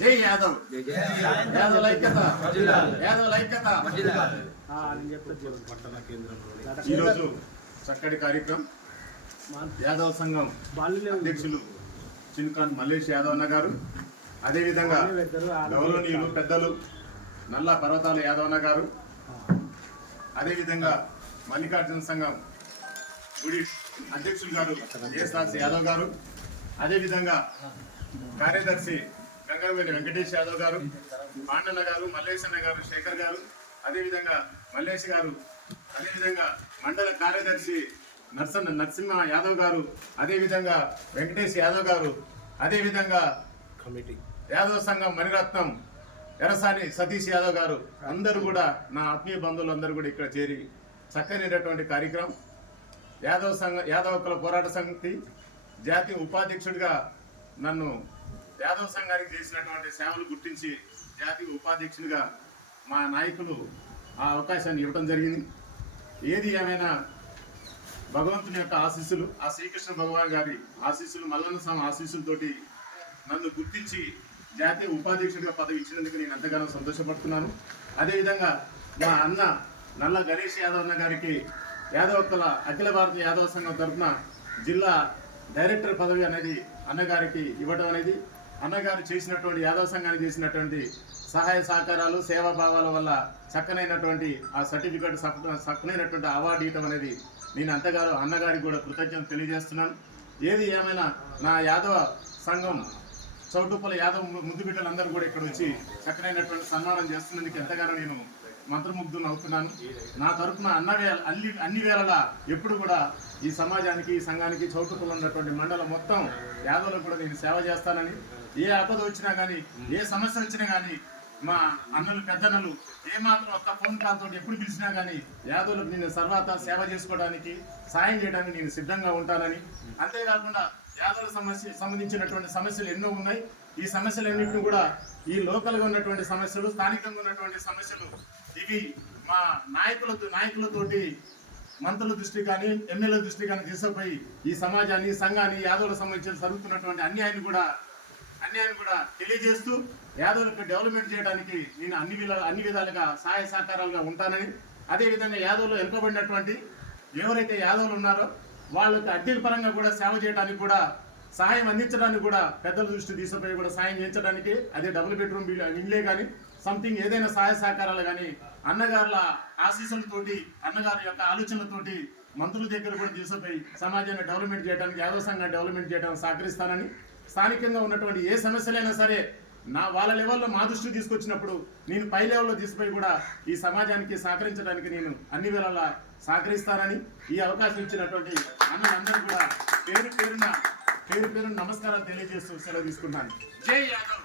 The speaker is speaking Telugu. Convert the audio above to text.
జై యాదవ్, యాదవ్ ఐక్యత, యాదవ్ ఐక్యత. ఈరోజు చక్కటి కార్యక్రమం. యాదవ్ సంఘం అధ్యక్షులు చిన్కాన్ మల్లేష్ యాదవ్ అన్న గారు, అదేవిధంగా గౌరవనీయులు పెద్దలు నల్ల పర్వతాల యాదవ్ అన్న గారు, అదేవిధంగా మల్లికార్జున సంఘం గుడి అధ్యక్షులు గారు జయసాస్ యాదవ్ గారు, అదేవిధంగా కార్యదర్శి గంగవేలి వెంకటేష్ యాదవ్ గారు, పాండన్న గారు, మల్లేష్ అన్న గారు, శేఖర్ గారు, అదేవిధంగా మల్లేష్ గారు, అదేవిధంగా మండల కార్యదర్శి నరసింహ యాదవ్ గారు, అదేవిధంగా వెంకటేష్ యాదవ్ గారు, అదేవిధంగా కమిటీ యాదవ్ సంఘం మణిరత్నం ఎరసాని సతీష్ యాదవ్ గారు, అందరూ కూడా నా ఆత్మీయ బంధువులు అందరూ కూడా ఇక్కడ చేరి చక్కనైనటువంటి కార్యక్రమం. యాదవ్ కుల పోరాట సమితి జాతీయ ఉపాధ్యక్షుడిగా నన్ను యాదవ్ సంఘానికి చేసినటువంటి సేవలు గుర్తించి జాతీయ ఉపాధ్యక్షుడిగా మా నాయకులు ఆ అవకాశాన్ని ఇవ్వడం జరిగింది. ఏది ఏమైనా భగవంతుని యొక్క ఆశీస్సులు, ఆ శ్రీకృష్ణ భగవాన్ గారి ఆశీస్సులు, మల్లన్న స్వామి ఆశీస్సులతోటి నన్ను గుర్తించి జాతీయ ఉపాధ్యక్షుడిగా పదవి ఇచ్చినందుకు నేను ఎంతగానో సంతోషపడుతున్నాను. అదేవిధంగా మా అన్న నల్ల గణేష్ యాదవ్ అన్న గారికి యాదవ్ కుల అఖిల భారత యాదవ సంఘం తరఫున జిల్లా డైరెక్టర్ పదవి అనేది అన్నగారికి ఇవ్వడం అనేది, అన్నగారు చేసినటువంటి యాదవ్ సంఘానికి చేసినటువంటి సహాయ సహకారాలు, సేవాభావాల వల్ల చక్కనైనటువంటి ఆ సర్టిఫికెట్, చక్కనైనటువంటి అవార్డు ఇవ్వడం అనేది నేను అన్నగారికి కూడా కృతజ్ఞత తెలియజేస్తున్నాను. ఏది ఏమైనా నా యాదవ సంఘం చౌటుప్పల యాదవ్ ముద్దు బిడ్డలందరూ కూడా ఇక్కడ వచ్చి చక్కనైనటువంటి సన్మానం చేస్తున్నందుకు ఎంతగానో నేను మంత్రముగ్ధుని అవుతున్నాను. నా తరఫున అన్ని వేళలా ఎప్పుడు కూడా ఈ సమాజానికి, ఈ సంఘానికి, చౌటుప్పలు ఉన్నటువంటి మండలం మొత్తం యాదవులకు కూడా నేను సేవ చేస్తానని, ఏ ఆపద వచ్చినా కానీ, ఏ సమస్య వచ్చినా కానీ మా అన్నలు పెద్దన్నలు ఏమాత్రం ఒక్క ఫోన్ కాల్ తోటి ఎప్పుడు పిలిచినా కానీ యాదవులకు నేను సర్వతా సేవ చేసుకోవడానికి, సాయం చేయడానికి నేను సిద్ధంగా ఉంటానని, అంతేకాకుండా యాదవులకు సంబంధించినటువంటి సమస్యలు ఎన్నో ఉన్నాయి. ఈ సమస్యలన్నింటినీ కూడా ఈ లోకల్గా ఉన్నటువంటి సమస్యలు, స్థానికంగా ఉన్నటువంటి సమస్యలు, ఇవి మా నాయకులతోటి మంత్రుల దృష్టి కానీ, ఎమ్మెల్యేల దృష్టి కానీ తీసుకుపోయి ఈ సమాజాన్ని, సంఘాన్ని, యాదవులకు సంబంధించి జరుగుతున్నటువంటి అన్యాయాన్ని కూడా తెలియజేస్తూ యాదవులకు డెవలప్మెంట్ చేయడానికి నేను అన్ని విధాలుగా సహాయ సహకారాలుగా ఉంటానని, అదేవిధంగా యాదవులు వెనుకబడినటువంటి ఎవరైతే యాదవులు ఉన్నారో వాళ్ళకి అడ్డీల పరంగా కూడా సేవ చేయడానికి కూడా, సహాయం అందించడానికి కూడా పెద్దల దృష్టి తీసుకుపోయి కూడా సాయం చేయించడానికి, అదే డబుల్ బెడ్రూమ్ ఇళ్ళే కానీ సంథింగ్ ఏదైనా సహాయ సహకారాలు కానీ అన్నగారుల ఆశీస్సులతోటి, అన్నగారి యొక్క ఆలోచనలతోటి మంత్రుల దగ్గర కూడా తీసుకుపోయి సమాజాన్ని డెవలప్మెంట్ చేయడానికి, యాదవ సంఘాన్ని డెవలప్మెంట్ చేయడానికి సహకరిస్తానని, స్థానికంగా ఉన్నటువంటి ఏ సమస్యలైనా సరే వాళ్ళ లెవెల్లో మా దృష్టి తీసుకొచ్చినప్పుడు నేను పై లెవెల్లో తీసుకుపోయి కూడా ఈ సమాజానికి సహకరించడానికి నేను అన్ని వేళలా సహకరిస్తానని, ఈ అవకాశం ఇచ్చినటువంటి అన్నలందరూ కూడా పేరు పేరున నమస్కారాలు తెలియజేస్తూ సెలవు తీసుకుంటాను. జై యాదవ్.